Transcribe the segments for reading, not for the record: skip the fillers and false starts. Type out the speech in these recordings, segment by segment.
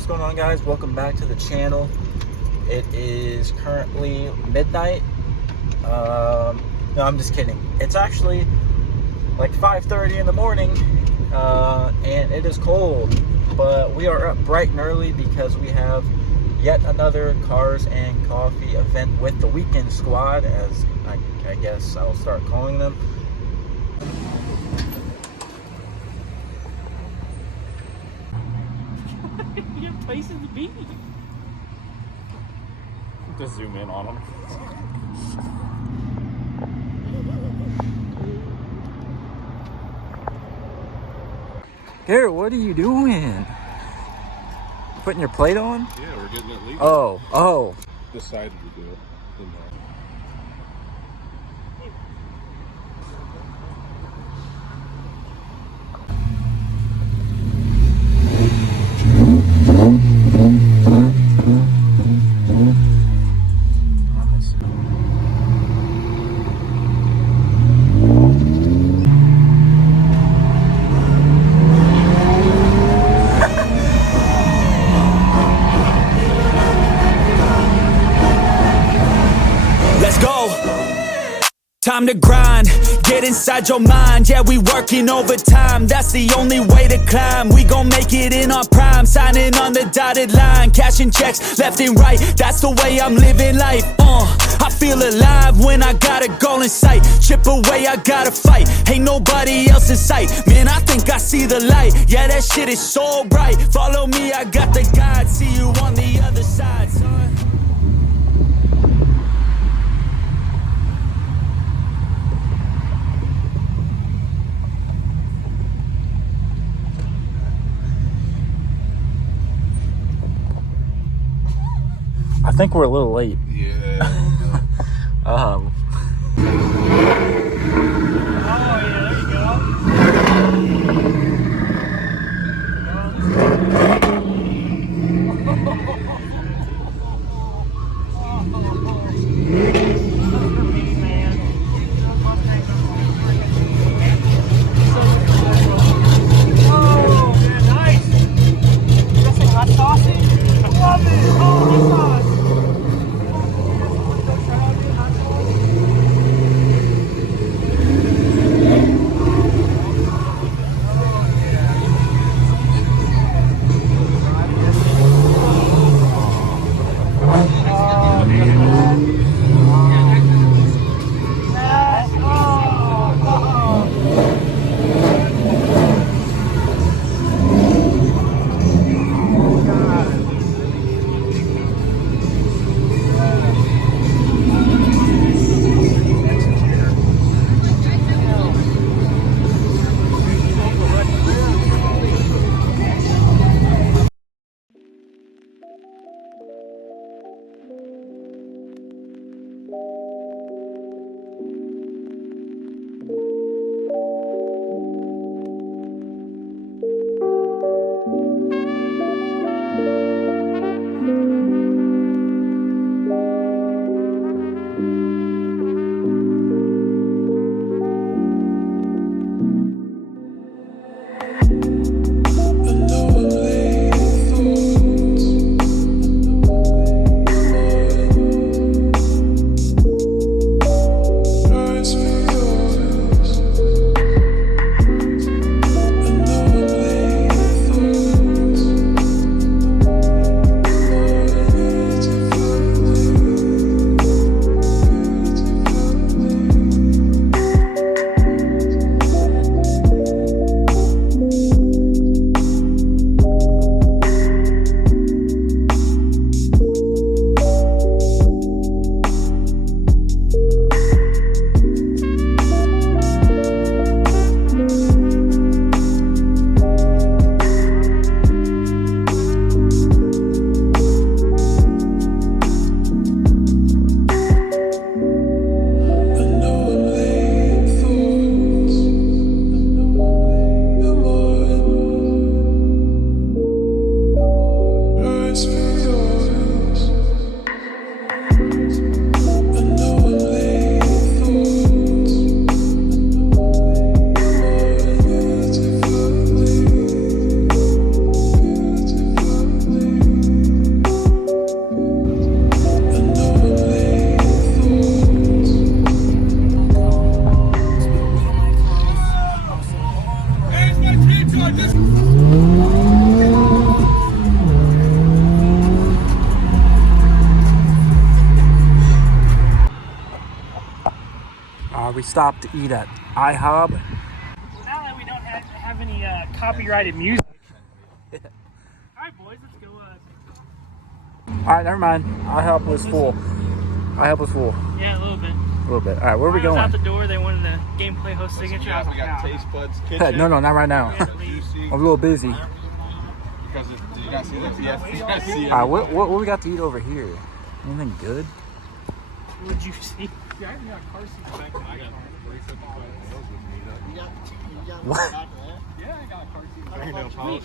What's going on, guys? Welcome back to the channel. It is currently midnight. No, I'm just kidding. It's actually like 5:30 in the morning, and it is cold, but we are up bright and early because we have yet another Cars and Coffee event with the Weekend Squad, as I guess I'll start calling them. You have places to be. Just zoom in on them. Garrett, what are you doing? Putting your plate on? Yeah, we're getting it legal. Oh. Decided to do it. Time to grind, get inside your mind. Yeah, we working overtime, that's the only way to climb. We gon' make it in our prime, signing on the dotted line, cashing checks left and right, that's the way I'm living life. I feel alive when I got a goal in sight. Chip away, I gotta fight, ain't nobody else in sight. Man, I think I see the light, yeah, that shit is so bright. Follow me, I got the guide, see you on the other side, son. I think we're a little late. Yeah. Oh yeah, there you go. stopped to eat at IHOB. Now that we don't have any copyrighted music. Alright, boys, let's go. Alright, never mind. IHOB was full. IHOB was full. Yeah, a little bit. A little bit. Alright, where are we going? Out the door, they wanted the gameplay host signature. I was We like, got nah. Taste Buds Kitchen. No, not right now. Juicy. I'm a little busy. Because did you guys see the TSC? Alright, what we got to eat over here? Anything good? What'd you see? Yeah, I got car seats back and I got 355 meals with me. What? Yeah, I got car seats back there. Wait,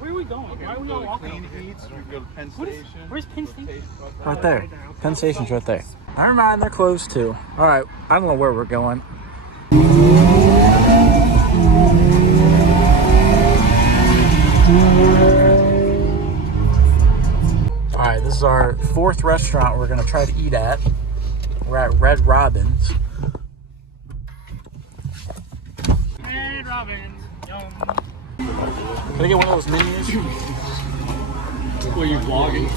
where are we going? Why are we all walking Clean over here? Eats, we go to Penn What is, Station. where's Penn Station? Right there. Penn Station's right there. Never mind, they're closed too. Alright, I don't know where we're going. Alright, this is our 4th restaurant we're going to try to eat at. We're at Red Robin's. Red Robin's. Yum. Can I get one of those menus? Well, you're vlogging.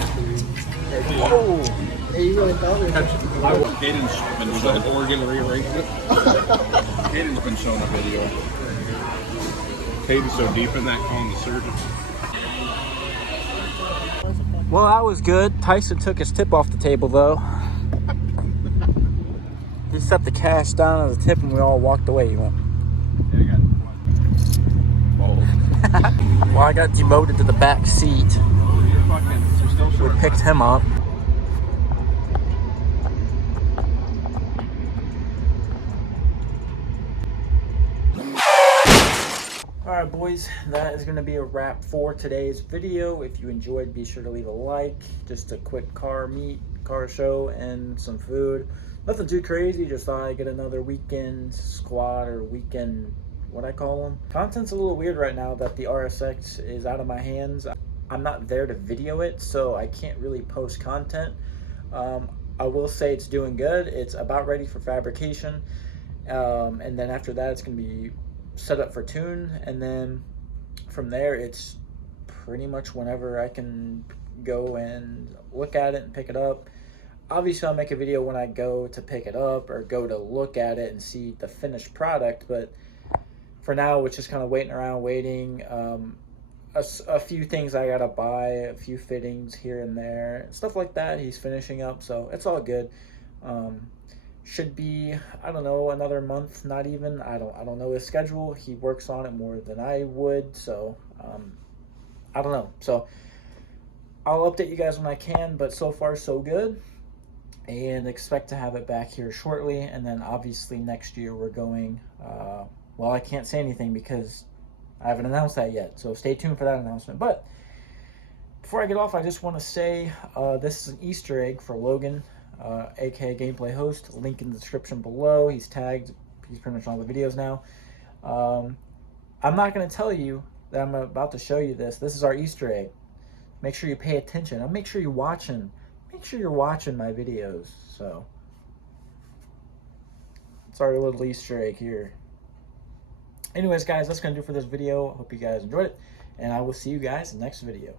Oh! Hayden's been doing an organ rearrangement. Hayden's been showing a video. Hayden's so deep in that, calling the surgeon. Well, that was good. Tyson took his tip off the table, though. He set the cash down on the tip and we all walked away. You went, Yeah, I got bold. well, I got demoted to the back seat. You're still We short. picked him up. Alright boys, that is going to be a wrap for today's video. If you enjoyed, be sure to leave a like. Just a quick car show and some food. Nothing too crazy, just thought I'd get another weekend squad or weekend, what I call them. Content's a little weird right now that the RSX is out of my hands. I'm not there to video it, so I can't really post content. I will say it's doing good. It's about ready for fabrication. And then after that, it's going to be set up for tune. And then from there, it's pretty much whenever I can go and look at it and pick it up. Obviously, I'll make a video when I go to pick it up or go to look at it and see the finished product. But for now, it's just kind of waiting around, waiting. A few things I gotta buy, a few fittings here and there, stuff like that. He's finishing up, so it's all good. Should be, I don't know, another month, not even. I don't know his schedule. He works on it more than I would, so I don't know. So I'll update you guys when I can, but so far so good. And expect to have it back here shortly. And then obviously next year we're going, well, I can't say anything because I haven't announced that yet, so stay tuned for that announcement. But before I get off, I just want to say this is an Easter egg for Logan, aka Gameplay Host. Link in the description below. He's tagged. He's pretty much on all the videos now. I'm not going to tell you that I'm about to show you this. This is our Easter egg. Make sure you pay attention. And make sure you're watching. Make sure you're watching my videos. So it's our little Easter egg here. Anyways, guys, that's going to do it for this video. Hope you guys enjoyed it, and I will see you guys in the next video.